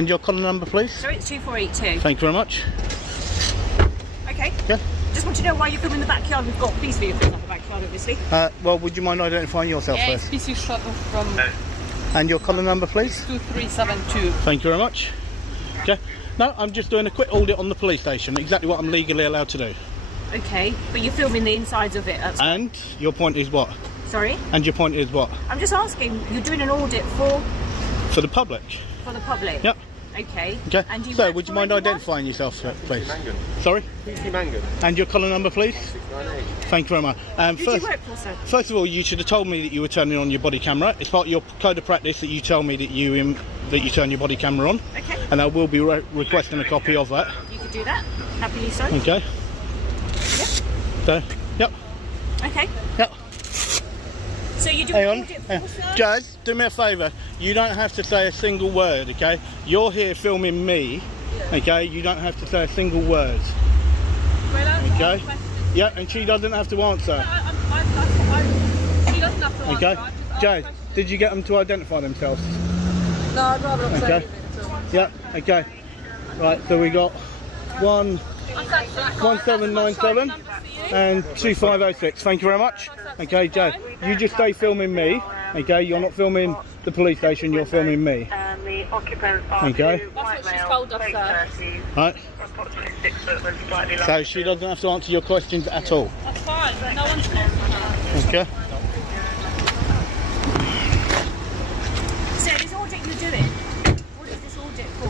And your collar number, please? So it's 2482. Thank you very much. Okay. Yeah. Just want to know why you're filming in the backyard. We've got police vehicles in the backyard, obviously. Well, would you mind identifying yourself first? PC shuttle from And your collar number, please? 2372. Thank you very much. Okay. No, I'm just doing a quick audit on the police station. Exactly what I'm legally allowed to do. Okay, but you're filming the insides of it. And your point is what? Sorry? And your point is what? I'm just asking. You're doing an audit for? For the public. For the public. Yep. Okay. Okay. And you so, would you mind identifying yourself, please? Sorry? PC Mangan. And your collar number, please? 698. Thank you very much. Who do you work for, sir? First of all, you should have told me that you were turning on your body camera. It's part of your code of practice that you tell me that you turn your body camera on. Okay. And I will be requesting a copy of that. You could do that. Happily so. Okay. Yep. So, yep. Okay. Yep. So you do Hang an on. audit for, sir? Jazz, do me a favour. You don't have to say a single word, okay? You're here filming me, okay? You don't have to say a single word. Okay? Yeah, and she doesn't have to answer. She doesn't have to answer. Okay? Jazz, did you get them to identify themselves? No, I'd rather not say Okay. Yeah, okay. Right, so we got 1797 and 2506. Thank you very much. Okay, Jay, you just stay filming me. Okay, you're not filming the police station, you're filming me. And the occupants are Okay. two That's white what she's males, told us, late sir. 30s, Right, approximately 6 foot and slightly so larger. she doesn't have to answer your questions at all. That's fine. No one's answering her. Okay? So this audit you're doing, what is this audit for?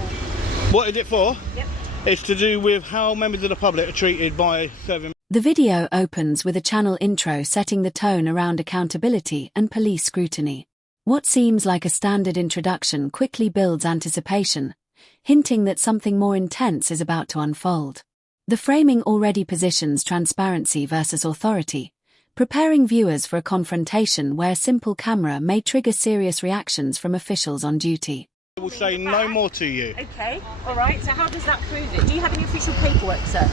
What is it for? Yep. It's to do with how members of the public are treated by serving. The video opens with a channel intro setting the tone around accountability and police scrutiny. What seems like a standard introduction quickly builds anticipation, hinting that something more intense is about to unfold. The framing already positions transparency versus authority, preparing viewers for a confrontation where a simple camera may trigger serious reactions from officials on duty. I will say no more to you. Okay. All right. So how does that prove it? Do you have any official paperwork, sir,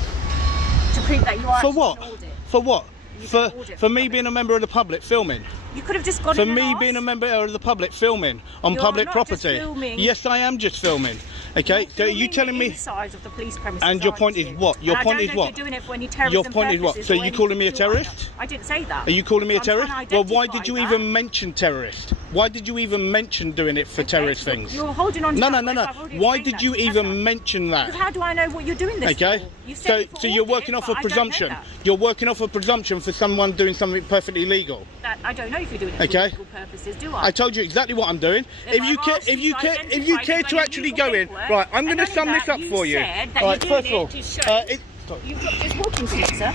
to prove that you are For actually what? an audit? For what? You For, did an audit for for me public. being a member of the public filming. You could have just gone For in and me asked. being a member of the public filming on You're public not just property. filming. Yes, I am just filming. Okay, You're so you filming telling the me? inside of the police premises, And your aren't point is you? what? Your And point I is don't know what? if you're doing it for any terrorism Your point is what? purposes So or you anything calling me a to do with that. terrorist? I didn't say that. Are you calling me a I'm trying terrorist? to Well, why did identify you that. even mention terrorist? Why did you even mention doing it for terrorist Okay, things? You're holding on to No, that, no, no, whereas no. I've already Why explained did you that to even Heather. mention that? Because how do I know what you're doing this Okay, for? You said so it for you're audit, working off a but I don't know presumption. that. You're working off a presumption for someone doing something perfectly legal. That I don't know if you're doing it Okay. for legal purposes, do I? I told you exactly what I'm doing. Then If you I've care, asked if you you to care, if you identify care it to by actually legal go in, paperwork, right? I'm going and to sum only this up that for you. said that Right, you're first of doing all, it to show- You've got just walking to it, sir.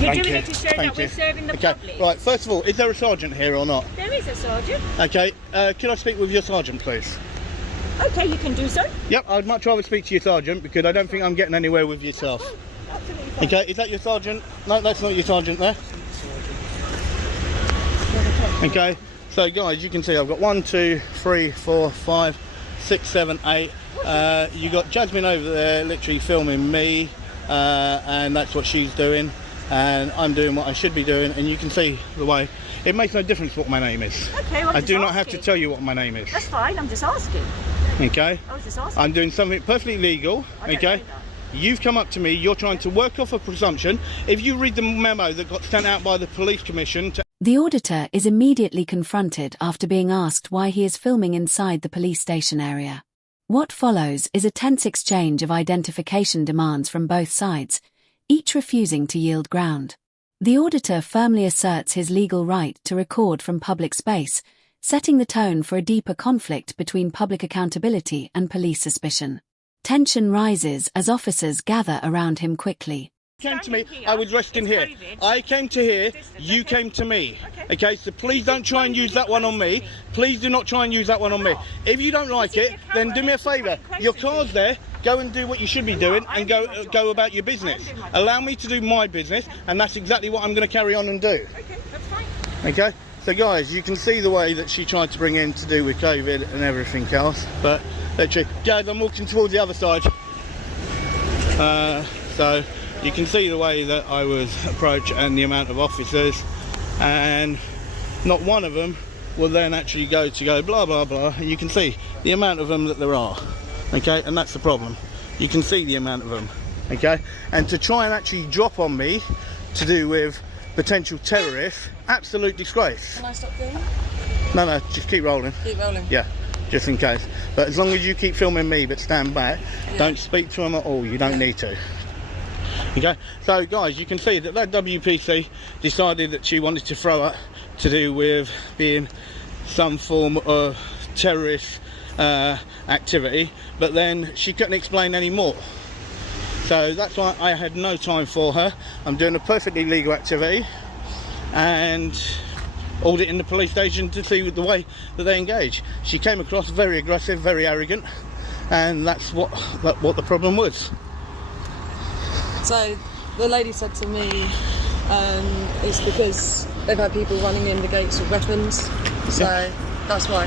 You're Thank doing you. it to show Thank that we're you. serving the Okay, public. right. First of all, is there a sergeant here or not? There is a sergeant. Okay, can I speak with your sergeant, please? Okay, you can do so. Yep, I'd much rather speak to your sergeant because I don't think I'm getting anywhere with yourself. Absolutely fine. Okay, is that your sergeant? No, that's not your sergeant there. Okay, so guys, you can see I've got 1, 2, 3, 4, 5, 6, 7, 8. You got Jasmine over there literally filming me, and that's what she's doing, and I'm doing what I should be doing, and you can see the way. It makes no difference what my name is. Okay, well, I'm I just do not have to asking. tell you what my name is. That's fine, I'm just asking. Okay? I was just asking. I'm doing something perfectly legal, I don't okay? know that. You've come up to me, you're trying to work off a presumption. If you read the memo that got sent out by the police commission to The auditor is immediately confronted after being asked why he is filming inside the police station area. What follows is a tense exchange of identification demands from both sides, each refusing to yield ground. The auditor firmly asserts his legal right to record from public space, setting the tone for a deeper conflict between public accountability and police suspicion. Tension rises as officers gather around him quickly. came to me, Standing here, I was resting it's here. COVID, I came to here, distance, you okay. came to me. Okay. Okay, so please don't try and use that one on me. Please do not try and use that one on me. If you don't like in it, your then camera, do me a it's just favour. coming Your closer to car's you. there. Go and do what you should be doing I'm and doing my job. go about your I business. am doing my job. Allow me to do my business, and that's exactly what I'm going to carry on and do. Okay, that's fine. Okay, so guys, you can see the way that she tried to bring in to do with COVID and everything else, but literally, guys, I'm walking towards the other side. So you can see the way that I was approached and the amount of officers, and not one of them will then actually go blah blah blah, and you can see the amount of them that there are, okay, and that's the problem. You can see the amount of them, okay, and to try and actually drop on me to do with potential terrorists, absolute disgrace. Can I stop filming? No, just keep rolling. Keep rolling. Yeah, just in case. But as long as you keep filming me but stand back, don't speak to them at all, you don't need to. Okay, so guys, you can see that WPC decided that she wanted to throw up to do with being some form of terrorist activity, but then she couldn't explain any more. So that's why I had no time for her. I'm doing a perfectly legal activity and auditing the police station to see the way that they engage. She came across very aggressive, very arrogant, and that's what the problem was. So the lady said to me, it's because they've had people running in the gates with weapons, so that's why.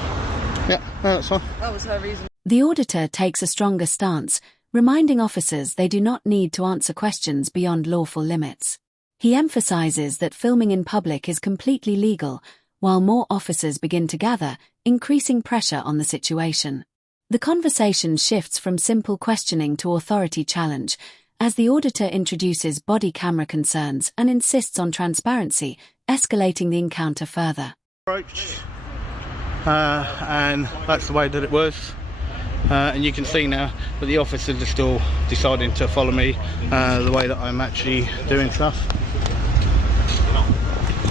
Yeah, no, that's fine. That was her reason. The auditor takes a stronger stance, reminding officers they do not need to answer questions beyond lawful limits. He emphasizes that filming in public is completely legal, while more officers begin to gather, increasing pressure on the situation. The conversation shifts from simple questioning to authority challenge, as the auditor introduces body camera concerns and insists on transparency, escalating the encounter further. Approached, and that's the way that it was. And you can see now that the officers are still deciding to follow me the way that I'm actually doing stuff.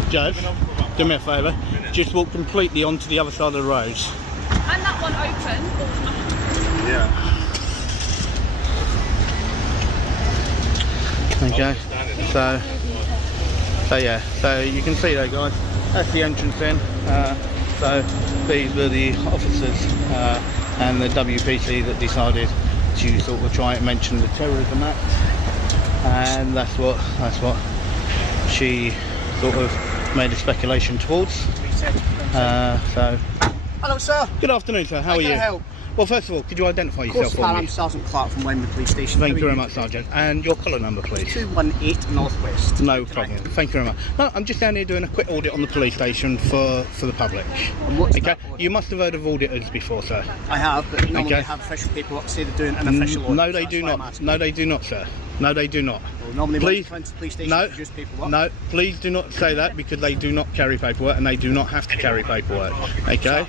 Judge, do me a favour, just walk completely onto the other side of the road. And that one open. Yeah. Okay, so yeah, so you can see there, guys, that's the entrance in. So these were the officers and the WPC that decided to sort of try and mention the terrorism act, and that's what she sort of made a speculation towards. So hello, sir. good afternoon, sir. How are you? Can I help? Well, first of all, could you identify yourself for me? I'm Sergeant Clark from Wembley Police Station. Thank you very much, Sergeant. And your colour number, please? 218 Northwest. No problem. Thank you very much. No, I'm just down here doing a quick audit on the police station for the public. And what's Okay, that audit? you must have heard of auditors before, sir. I have, but normally Okay. they have official paperwork say they're doing an official audit. No, they so do that's why I'm not. asking. No, they do not, sir. No, they do not. Well, normally Please, when you the police station no, produce paperwork. no, please do not say that, because they do not carry paperwork and they do not have to carry paperwork. Okay?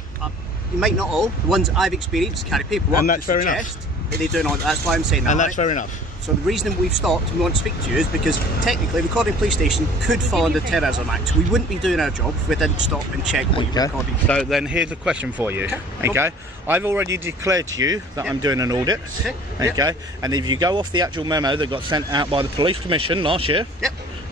You might not all. The ones that I've experienced carry paperwork. And that's to fair enough. suggest that they do not. That's why I'm saying that. And that's right? fair enough. So the reason we've stopped and we want to speak to you is because technically recording police station could fall under the Terrorism Act. We wouldn't be doing our job if we didn't stop and check what you're recording. So then here's a question for you. Okay? I've already declared to you that I'm doing an audit. Okay? And if you go off the actual memo that got sent out by the Police Commission last year,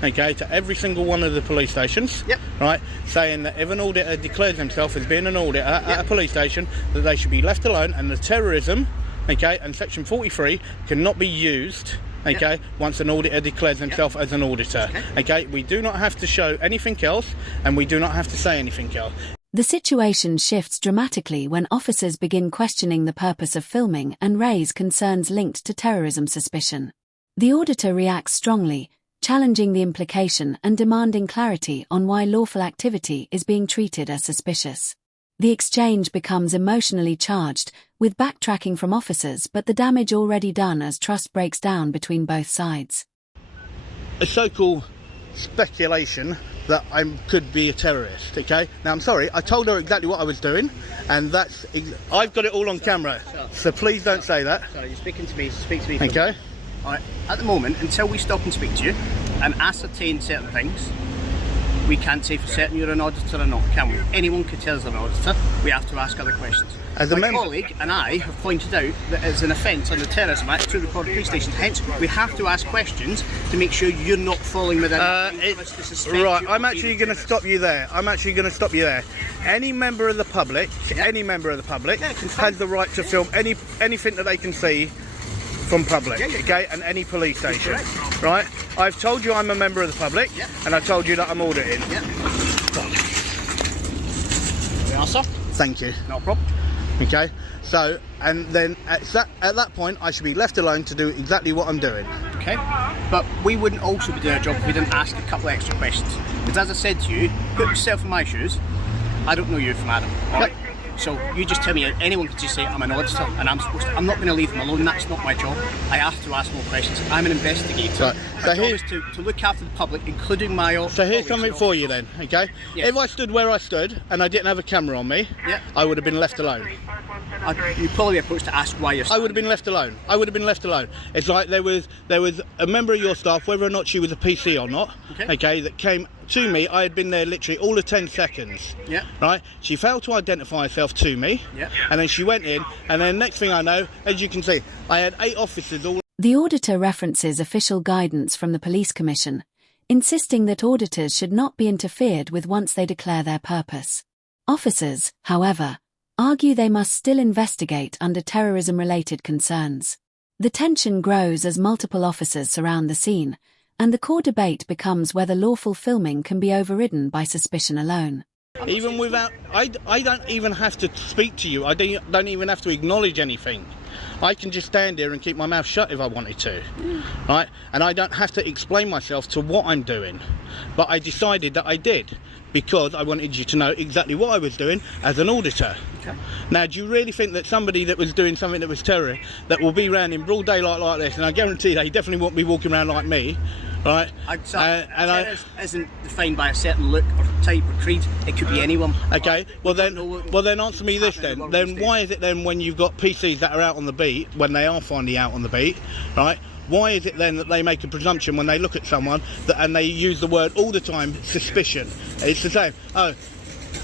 okay, to every single one of the police stations, right, saying that if an auditor declares himself as being an auditor at a police station, that they should be left alone, and the terrorism, okay, and section 43 cannot be used, okay, once an auditor declares himself as an auditor. Okay, we do not have to show anything else, and we do not have to say anything else. The situation shifts dramatically when officers begin questioning the purpose of filming and raise concerns linked to terrorism suspicion. The auditor reacts strongly, challenging the implication and demanding clarity on why lawful activity is being treated as suspicious. The exchange becomes emotionally charged, with backtracking from officers, but the damage already done as trust breaks down between both sides. A so-called speculation that I could be a terrorist, okay? Now, I'm sorry, I told her exactly what I was doing, and I've got it all on camera, so please don't say that. Sorry, you're speaking to me. Speak to me. Okay? Alright, at the moment, until we stop and speak to you and ascertain certain things, we can't say for certain you're an auditor or not, can we? Anyone could tell us they're an auditor. We have to ask other questions. As a My member, colleague and I have pointed out that it's an offence under the Terrorism Act to record a police station. Hence, we have to ask questions to make sure you're not falling within. right, I'm actually going to stop you there. Any member of the public, has the right to film anything that they can see from public, okay, and any police station, right? I've told you I'm a member of the public, and I told you that I'm auditing. We are, sir. Thank you. No problem. Okay, so, and then at that point, I should be left alone to do exactly what I'm doing. Okay, but we wouldn't also be doing our job if we didn't ask a couple of extra questions. Because as I said to you, put yourself in my shoes. I don't know you from Adam. Right? So you just tell me, anyone could just say I'm an auditor, and I'm not going to leave them alone. That's not my job. I have to ask more questions. I'm an investigator. Right. My job is to look after the public, including my own. So here's something for you then, okay? Yes. If I stood where I stood and I didn't have a camera on me, Yeah. I would have been left alone. You'd probably approach to ask why you're. I would have been left alone. I would have been left alone. It's like there was a member of your staff, whether or not she was a PC or not, okay, that came to me. I had been there literally all of 10 seconds. Yeah. Right? She failed to identify herself to me. Yeah. And then she went in, and then next thing I know, as you can see, I had 8 officers all. The auditor references official guidance from the Police Commission, insisting that auditors should not be interfered with once they declare their purpose. Officers, however, argue they must still investigate under terrorism-related concerns. The tension grows as multiple officers surround the scene, and the core debate becomes whether lawful filming can be overridden by suspicion alone. Even without, I don't even have to speak to you. I don't even have to acknowledge anything. I can just stand here and keep my mouth shut if I wanted to, right? And I don't have to explain myself to what I'm doing. But I decided that I did, because I wanted you to know exactly what I was doing as an auditor. Okay. Now, do you really think that somebody that was doing something that was terrorist, that will be around in broad daylight like this, and I guarantee they definitely won't be walking around like me, right? Terrorist isn't defined by a certain look or type or creed. It could be anyone. Okay. Well then answer me this then. Then why is it then when you've got PCs that are out on the beat, when they are finally out on the beat, right? Why is it then that they make a presumption when they look at someone and they use the word all the time, suspicion? It's the same. Oh,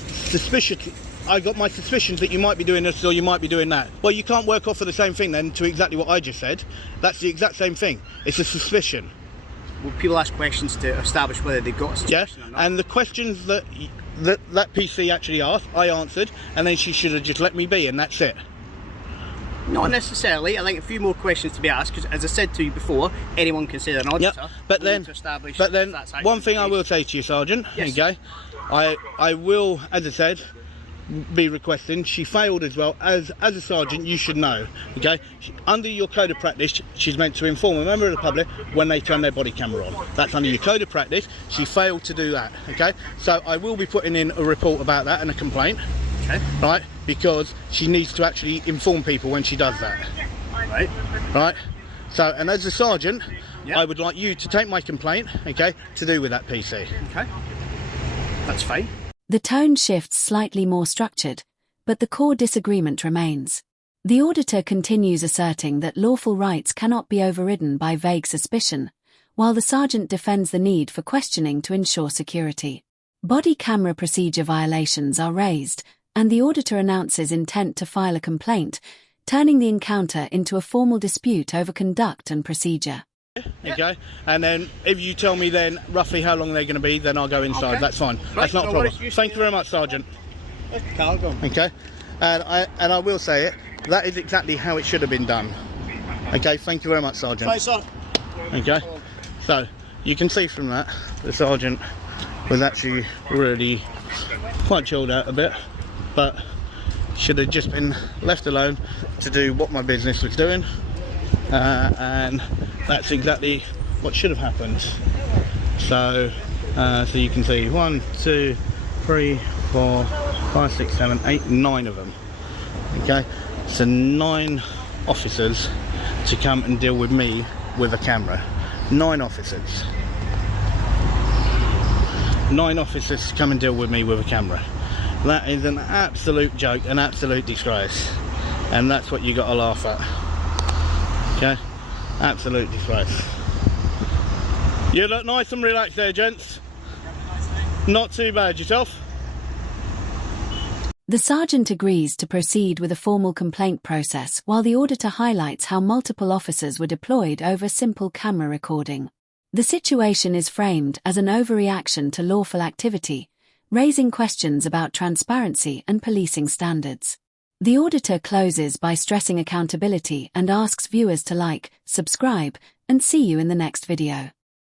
suspicion. I got my suspicions that you might be doing this or you might be doing that. Well, you can't work off of the same thing then to exactly what I just said. That's the exact same thing. It's a suspicion. Well, people ask questions to establish whether they've got a suspicion or not. And the questions that PC actually asked, I answered, and then she should have just let me be, and that's it. Not necessarily. I think a few more questions to be asked, because as I said to you before, anyone can say they're an auditor. Yep. But then one thing I will say to you, Sergeant, yes. Okay, I will, as I said, be requesting, she failed as well. As a sergeant, you should know, okay, under your code of practice, she's meant to inform a member of the public when they turn their body camera on. That's under your code of practice. She failed to do that, okay? So I will be putting in a report about that and a complaint. Okay. Right, because she needs to actually inform people when she does that. Right. Right. So, and as a sergeant, yep. I would like you to take my complaint, okay, to do with that PC. Okay. That's fine. The tone shifts slightly more structured, but the core disagreement remains. The auditor continues asserting that lawful rights cannot be overridden by vague suspicion, while the sergeant defends the need for questioning to ensure security. Body camera procedure violations are raised, and the auditor announces intent to file a complaint, turning the encounter into a formal dispute over conduct and procedure. Okay, and then if you tell me then roughly how long they're going to be, then I'll go inside. Okay. That's fine. Right, that's not a problem. Thank you very much, Sergeant. Okay, and I will say it. That is exactly how it should have been done. Okay, thank you very much, Sergeant. Right, sir. Okay, so you can see from that the sergeant was actually really quite chilled out a bit, but should have just been left alone to do what my business was doing, and that's exactly what should have happened. So so you can see 1, 2, 3, 4, 5, 6, 7, 8, 9 of them. Okay, so 9 officers to come and deal with me with a camera. 9 officers. 9 officers to come and deal with me with a camera. That is an absolute joke, an absolute disgrace, and that's what you got to laugh at. Okay, absolute disgrace. You look nice and relaxed there, gents. Not too bad. Yourself? The sergeant agrees to proceed with a formal complaint process, while the auditor highlights how multiple officers were deployed over simple camera recording. The situation is framed as an overreaction to lawful activity, raising questions about transparency and policing standards. The auditor closes by stressing accountability and asks viewers to like, subscribe, and see you in the next video.